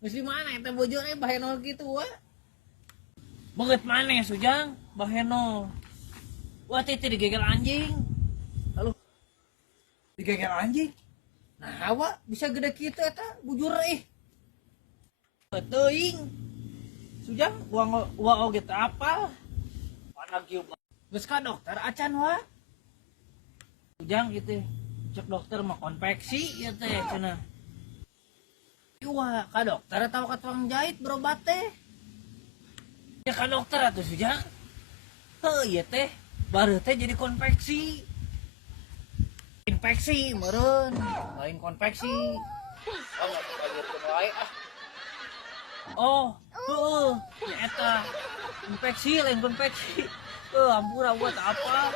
Geus di mana eta bojone bahenol kitu wa. Banget mana Sujang baheno. Wah titi digegel anjing. Lalu digegel anjing. Nah, wa bisa gede kitu eta bujur ih. Teuing. Sujang uang oge teu apal. Panang kieu Geus ka dokter acan wa. Sujang gitu. Cek dokter mah konveksi ya teh cenah. Wah, ka dokter atau ka tukang jahit berobat teh. Ya ka dokter atuh Sujang. Heuh ieu teh baru teh jadi konveksi. Infeksi meureun, lain konveksi. Oh, nggak kageutkeun wae ah. Oh, heuh, eta infeksi lain konveksi. Ampura buat apa?